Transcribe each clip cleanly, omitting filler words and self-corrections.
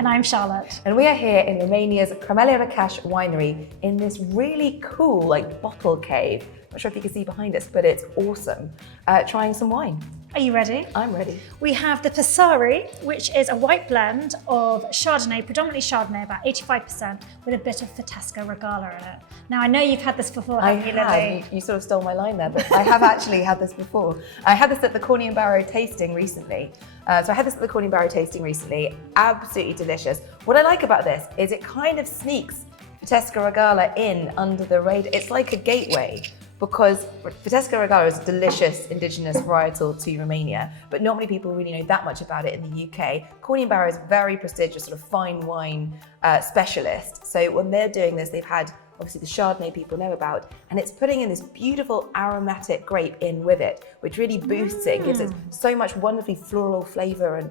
And I'm Charlotte. And we are here in Romania's Crămele Răcaș winery in this really cool bottle cave. I'm not sure if you can see behind us, but it's awesome. Trying some wine. Are you ready? I'm ready. We have the Pasari, which is a white blend of Chardonnay, predominantly Chardonnay, about 85%, with a bit of Vitesco Regala in it. Now, I know you've had this before, haven't you, Libby? You sort of stole my line there, but I have actually had this before. I had this at the Corney and Barrow tasting recently. Absolutely delicious. What I like about this is it kind of sneaks Vitesco Regala in under the radar. It's like a gateway, because Vitesco Regala is a delicious indigenous varietal to Romania, but not many people really know that much about it in the UK. Corney and Barrow is very prestigious, sort of fine wine specialist. So when they're doing this, they've had obviously the Chardonnay people know about, and it's putting in this beautiful aromatic grape in with it, which really boosts it and gives it so much wonderfully floral flavour and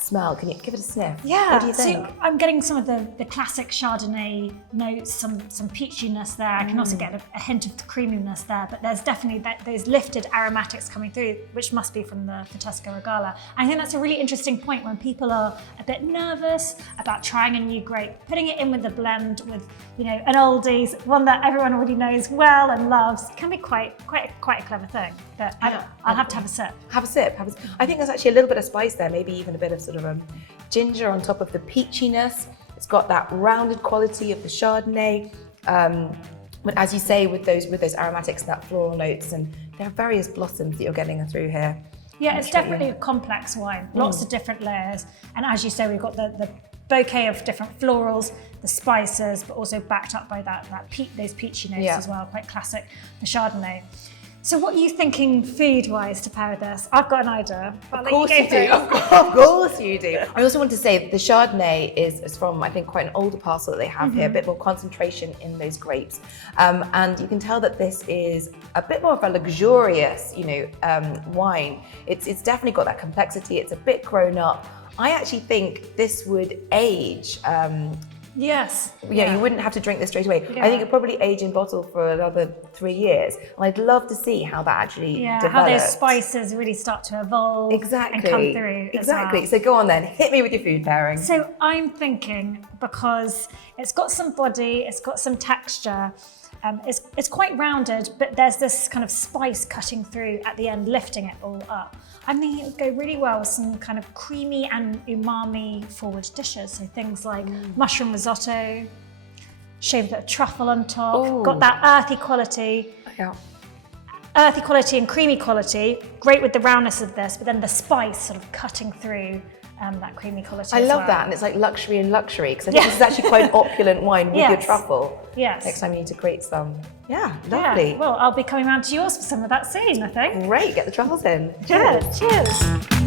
smell. Can you give it a sniff? Yeah. What do you think? So I'm getting some of the classic Chardonnay notes, some peachiness there. I can also get a hint of the creaminess there, but there's definitely those lifted aromatics coming through, which must be from the Vitesco Regala. I think that's a really interesting point when people are a bit nervous about trying a new grape, putting it in with the blend with, an oldies, one that everyone already knows well and loves, can be quite a clever thing. But I'll have to have a sip. Have a sip. I think there's actually a little bit of spice there, maybe even a bit of sort of ginger on top of the peachiness. It's got that rounded quality of the Chardonnay, but as you say, with those aromatics, that floral notes, and there are various blossoms that you're getting through here. Yeah, it's definitely a complex wine, lots of different layers, and as you say, we've got the bouquet of different florals, the spices, but also backed up by those peachy notes as well, quite classic, the Chardonnay. So what are you thinking food-wise to pair with this? I've got an idea. Of course you do. Of course you do. I also want to say that the Chardonnay is from, I think, quite an older parcel that they have here, a bit more concentration in those grapes. And you can tell that this is a bit more of a luxurious, wine. It's definitely got that complexity. It's a bit grown up. I actually think this would age. Yes. You wouldn't have to drink this straight away. Yeah. I think it'd probably age in bottle for another 3 years. And I'd love to see how that actually develops. How those spices really start to evolve and come through. Exactly. As So well. go on then, hit me with your food pairing. So I'm thinking, because it's got some body, it's got some texture, it's quite rounded, but there's this kind of spice cutting through at the end, lifting it all up. I'm thinking it would go really well with some kind of creamy and umami forward dishes. So things like mushroom risotto, shaved a bit of truffle on top, got that earthy quality. Yeah. Earthy quality and creamy quality, great with the roundness of this, but then the spice sort of cutting through that creamy quality. I love that, and it's like luxury in luxury, because I think this is actually quite an opulent wine with your truffle. Yes. Next time you need to create some. Yeah, lovely. Yeah. Well, I'll be coming round to yours for some of that soon, I think. Great, get the truffles in. Good, cheers.